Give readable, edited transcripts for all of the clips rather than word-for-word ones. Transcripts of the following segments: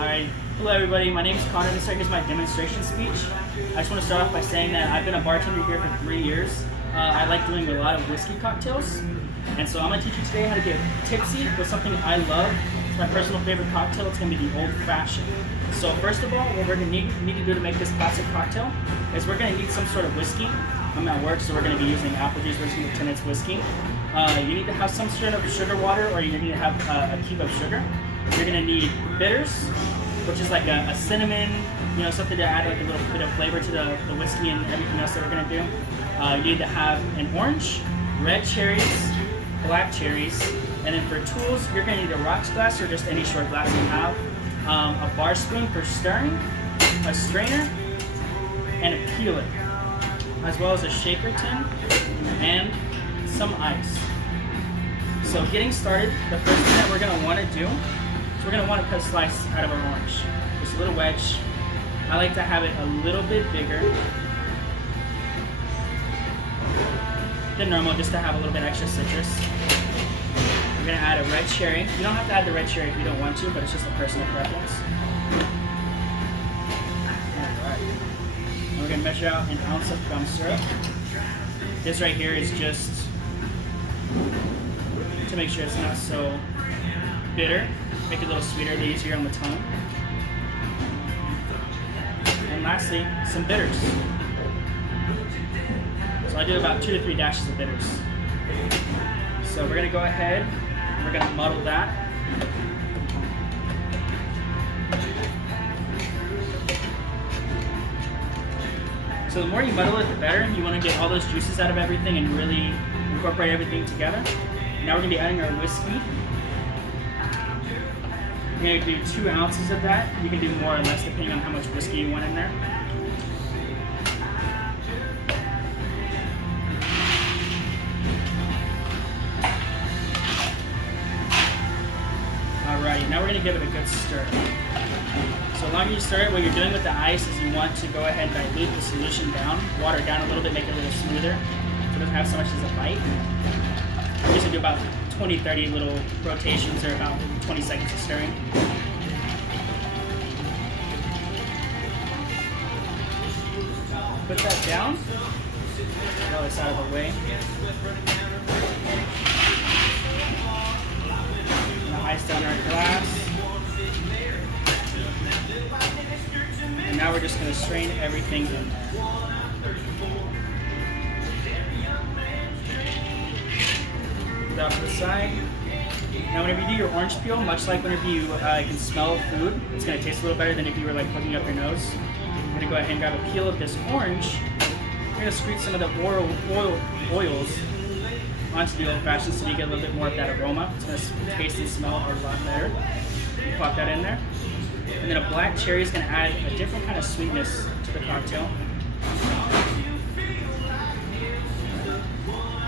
Alright, hello everybody, my name is Connor. Here's my demonstration speech. I just want to start off by saying that I've been a bartender here for 3 years. I like doing a lot of whiskey cocktails, and so I'm going to teach you today how to get tipsy with something I love. It's my personal favorite cocktail. It's going to be the Old Fashioned. So first of all, what we're going to need to do to make this classic cocktail is we're going to need some sort of whiskey. I'm at work, so we're going to be using apple juice whiskey with Tennent's whiskey. You need to have some sort of sugar water, or you need to have a cube of sugar. You're going to need bitters, which is like a cinnamon, something to add like a little bit of flavor to the whiskey and everything else that we're going to do. You need to have an orange, red cherries, black cherries, and then for tools, you're going to need a rocks glass or just any short glass you have, a bar spoon for stirring, a strainer, and a peeler, as well as a shaker tin and some ice. So getting started, the first thing that we're going to want to do is we're going to want to cut a slice out of our orange. Just a little wedge. I like to have it a little bit bigger than normal, just to have a little bit extra citrus. We're going to add a red cherry. You don't have to add the red cherry if you don't want to, but it's just a personal preference. Alright. And we're going to measure out an ounce of gum syrup. This right here is just to make sure it's not so bitter. Make it a little sweeter, easier on the tongue. And lastly, some bitters. So I do about 2 to 3 dashes of bitters. So we're going to go ahead and we're going to muddle that. So the more you muddle it, the better. You want to get all those juices out of everything and really incorporate everything together. Now we're going to be adding our whiskey. We're going to do 2 ounces of that. You can do more or less depending on how much whiskey you want in there. Alrighty, now we're going to give it a good stir. So the longer you stir it, what you're doing with the ice is you want to go ahead and dilute the solution down, water it down a little bit, make it a little smoother, so it doesn't have so much as a bite. We usually do about 20-30 little rotations, or about 20 seconds of stirring. Put that down. Roll this out of the way. Now ice down our glass. And now we're just going to strain everything in there. Put that to the side. Now whenever you do your orange peel, much like whenever you can smell food, it's going to taste a little better than if you were like plugging up your nose. You're going to go ahead and grab a peel of this orange. You're going to squeeze some of the oils onto the Old Fashioned so you get a little bit more of that aroma. It's going to taste and smell a lot better. You pop that in there. And then a black cherry is going to add a different kind of sweetness to the cocktail.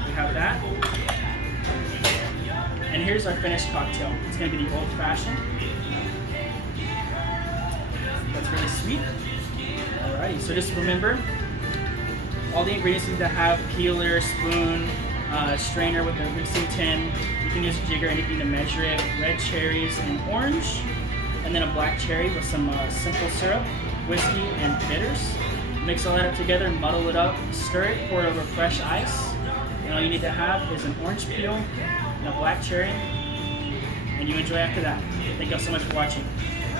We have that. And here's our finished cocktail. It's going to be the Old Fashioned. That's really sweet. Alrighty, so just remember, all the ingredients you need to have: peeler, spoon, strainer with a mixing tin. You can use a jigger, anything to measure it. Red cherries and orange. And then a black cherry with some simple syrup, whiskey, and bitters. Mix all that up together, muddle it up, stir it, pour it over fresh ice. And all you need to have is an orange peel and a black cherry, and you enjoy after that. Thank you all so much for watching.